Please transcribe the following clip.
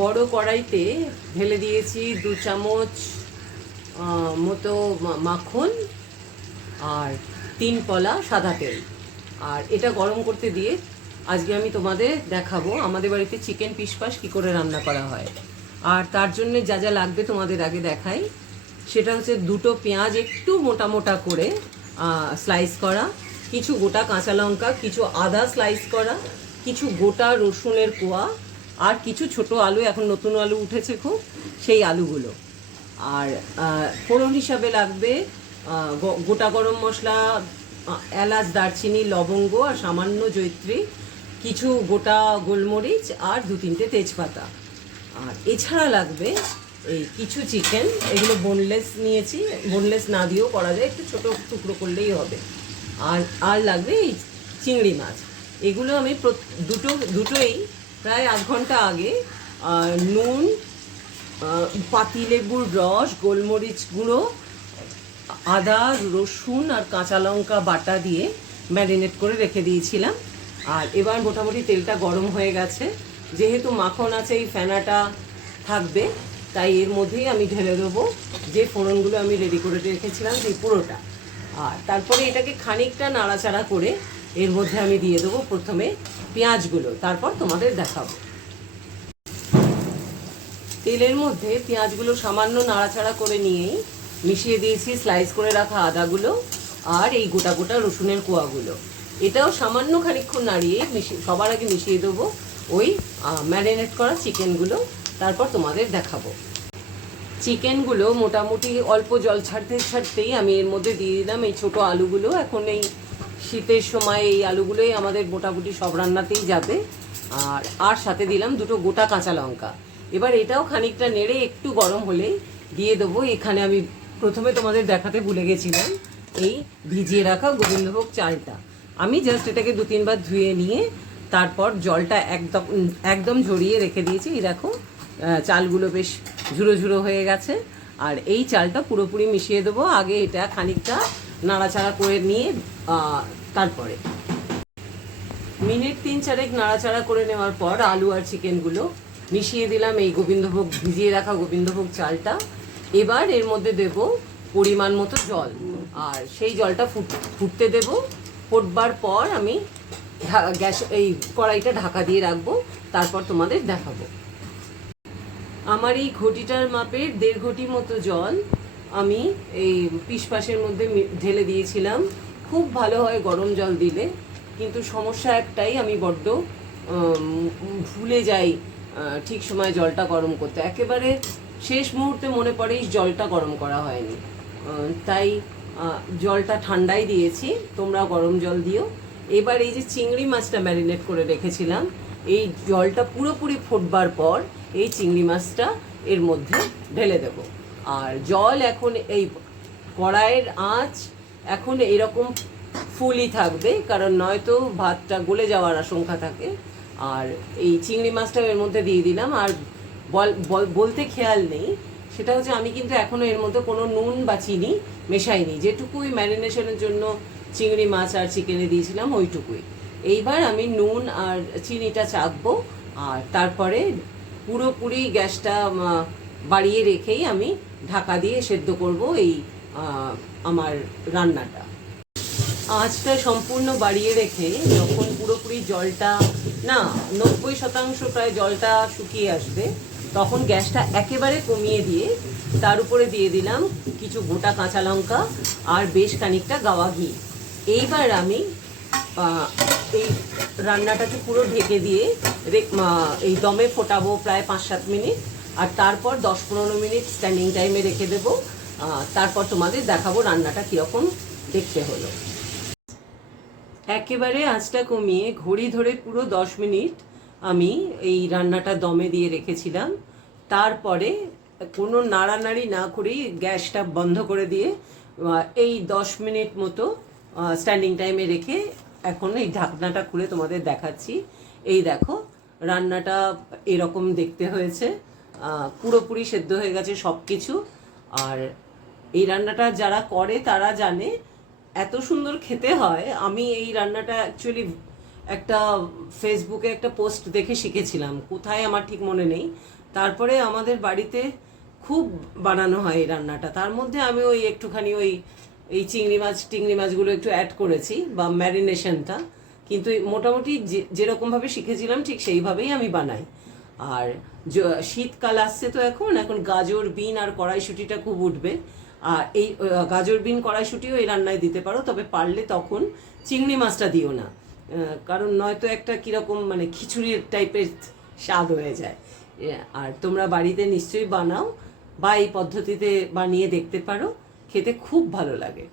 বড় কড়াইতে ঢেলে দিয়েছি 2 চামচ মতো মাখন আর 3 পলা সাদা তেল। আর এটা গরম করতে দিয়ে আজকে আমি তোমাদের দেখাবো আমাদের বাড়িতে চিকেন পিসপাস কী করে রান্না করা হয়। আর তার জন্য যা যা লাগবে তোমাদের আগে দেখাই। সেটা হচ্ছে 2টো পেঁয়াজ একটু মোটা মোটা করে স্লাইস করা, কিছু গোটা কাঁচা লঙ্কা, কিছু আদা স্লাইস করা, কিছু গোটা রসুনের কোয়া, আর কিছু ছোট আলু, এখন নতুন আলু উঠেছে খুব, সেই আলুগুলো। আর ফোড়ন হিসাবে লাগবে গোটা গরম মশলা, এলাচ, দারচিনি, লবঙ্গ আর সামান্য জয়িত্রী, কিছু গোটা গোলমরিচ আর 2-3টে তেজপাতা। আর এছাড়া লাগবে এই কিছু চিকেন, এগুলো বোনলেস নিয়েছি, বোনলেস না দিয়েও করা যায়, একটু ছোটো টুকরো করলেই হবে। আর আর লাগবে এই চিংড়ি মাছ। এগুলো আমি দুটোই প্রায় 1 ঘন্টা আগে নুন, পাতিলেবুর রস, গোলমরিচ গুঁড়ো, আদা, রসুন আর কাঁচা লঙ্কা বাটা দিয়ে ম্যারিনেট করে রেখে দিয়েছিলাম। আর এবার মোটামুটি তেলটা গরম হয়ে গেছে, যেহেতু মাখন আছে এই ফেনাটা থাকবে, তাই এর মধ্যেই আমি ঢেলে দেবো যে ফোড়নগুলো আমি রেডি করে রেখেছিলাম সেই পুরোটা। আর তারপরে এটাকে খানিকটা নাড়াচাড়া করে এর মধ্যে আমি দিয়ে দেবো প্রথমে পেঁয়াজগুলো, তারপর তোমাদের দেখাবো। তেলের মধ্যে পেঁয়াজগুলো সামান্য নাড়াচাড়া করে নিয়েই মিশিয়ে দিয়েছি স্লাইস করে রাখা আদাগুলো আর এই গোটা গোটা রসুনের কোয়াগুলো। এটাও সামান্য খানিকক্ষণ নাড়িয়ে সবার আগে মিশিয়ে দেবো ওই ম্যারিনেট করা চিকেনগুলো, তারপর তোমাদের দেখাবো। চিকেনগুলো মোটামুটি অল্প জল ছাড়তেই আমি এর মধ্যে দিয়ে দিলাম এই ছোটো আলুগুলো। এখন এই শীতের সময় এই আলুগুলোই আমাদের মোটামুটি সব রান্নাতেই যাবে। আর সাথে দিলাম 2টো গোটা কাঁচা লঙ্কা। এবার এটাও খানিকটা নেড়ে একটু গরম হলেই দিয়ে দেবো, এখানে আমি প্রথমে তোমাদের দেখাতে ভুলে গেছিলাম, এই ভিজিয়ে রাখা গোবিন্দভোগ চালটা। আমি জাস্ট এটাকে 2-3 বার ধুয়ে নিয়ে তারপর জলটা একদম ঝরিয়ে রেখে দিয়েছি। এই দেখো চালগুলো বেশ ঝুরো ঝুরো হয়ে গেছে। আর এই চালটা পুরোপুরি মিশিয়ে দেবো। আগে এটা খানিকটা নাড়াচাড়া করে নিয়ে তারপরে মিনিট 3-4 নাড়াচাড়া করে নেওয়ার পর আলু আর চিকেনগুলো মিশিয়ে দিলাম এই গোবিন্দভোগ, ভিজিয়ে রাখা গোবিন্দভোগ চালটা। এবার এর মধ্যে দেব পরিমাণ মতো জল, আর সেই জলটা ফুটতে দেব। ফুটবার পর আমি গ্যাস এই কড়াইটা ঢাকা দিয়ে রাখবো, তারপর তোমাদের দেখাবো। আমার এই ঘটিটার মাপের 1.5 ঘটি মতো জল আমি এই পিসপাসের মধ্যে ঢেলে দিয়েছিলাম। খুব ভালো হয় গরম জল দিলে, কিন্তু সমস্যা একটাই, আমি বড্ড ভুলে যাই ঠিক সময় জলটা গরম করতে। একেবারে শেষ মুহূর্তে মনে পড়ে জলটা গরম করা হয়নি, তাই জলটা ঠান্ডাই দিয়েছি, তোমরা গরম জল দিও। এবার এই যে চিংড়ি মাছটা ম্যারিনেট করে রেখেছিলাম, এই জলটা পুরোপুরি ফুটবার পর এই চিংড়ি মাছটা এর মধ্যে ঢেলে দেব। আর জল এখন এই কড়াইয়ের আঁচ এখন এরকম ফুলই থাকবে, কারণ নয়তো ভাতটা গলে যাওয়ার আশঙ্কা থাকে। আর এই চিংড়ি মাছটাও এর মধ্যে দিয়ে দিলাম। আর বলতে খেয়াল নেই, সেটা হচ্ছে আমি কিন্তু এখনও এর মধ্যে কোনো নুন বা চিনি মেশাইনি, যেটুকুই ম্যারিনেশনের জন্য চিংড়ি মাছ আর চিকেনে দিয়েছিলাম ওইটুকুই। এইবার আমি নুন আর চিনিটা চাখবো, আর তারপরে পুরোপুরি গ্যাসটা বাড়িয়ে রেখেই আমি ঢাকা দিয়ে সেদ্ধ করব এই আমার রান্নাটা। আঁচটা সম্পূর্ণ বাড়িয়ে রেখে যখন পুরোপুরি জলটা 90% প্রায় জলটা শুকিয়ে আসবে, তখন গ্যাসটা একেবারে কমিয়ে দিয়ে তার উপরে দিয়ে দিলাম কিছু গোটা কাঁচা লঙ্কা আর বেশ খানিকটা গাওয়া ঘি। এইবার আমি এই রান্নাটাকে পুরো ঢেকে দিয়ে এই দমে ফোটাবো প্রায় 5-7 মিনিট, আর তারপর 10-15 মিনিট স্ট্যান্ডিং টাইমে রেখে দেবো। তারপর তোমাদের দেখাবো রান্নাটা কীরকম দেখতে হলো। একেবারে আঁচটা কমিয়ে ঘড়ি ধরে পুরো 10 মিনিট আমি এই রান্নাটা দমে দিয়ে রেখেছিলাম। তারপরে কোনো নাড়ানাড়ি না করেই গ্যাসটা বন্ধ করে দিয়ে এই 10 মিনিট মতো স্ট্যান্ডিং টাইমে রেখে এখন এই ঢাকনাটা খুলে তোমাদের দেখাচ্ছি। এই দেখো রান্নাটা এরকম দেখতে হয়েছে, পুরোপুরি সেদ্ধ হয়ে গেছে সব কিছু। আর এই রান্নাটা যারা করে তারা জানে এত সুন্দর খেতে হয়। আমি এই রান্নাটা অ্যাকচুয়ালি একটা ফেসবুকে একটা পোস্ট দেখে শিখেছিলাম, কোথায় আমার ঠিক মনে নেই। তারপরে আমাদের বাড়িতে খুব বানানো হয় এই রান্নাটা। তার মধ্যে আমি ওই একটুখানি এই চিংড়ি মাছগুলো একটু অ্যাড করেছি, বা ম্যারিনেশনটা। কিন্তু মোটামুটি যেরকমভাবে শিখেছিলাম ঠিক সেইভাবেই আমি বানাই। আর শীতকাল আসছে তো, এখন গাজর, বিন আর কড়াইশুঁটিটা খুব উঠবে। আর এই গাজর, বিন, কড়াইশুঁটিও এই রান্নায় দিতে পারো, তবে পারলে তখন চিংড়ি মাছটা দিও না। কারণ নয়তো একটা কিরকম মানে খিচুড়ির টাইপের স্বাদ হয়ে যায়। আর তোমরা বাড়িতে নিশ্চয়ই বানাও, বা এই পদ্ধতিতে বানিয়ে দেখতে পারো, খেতে খুব ভালো লাগে।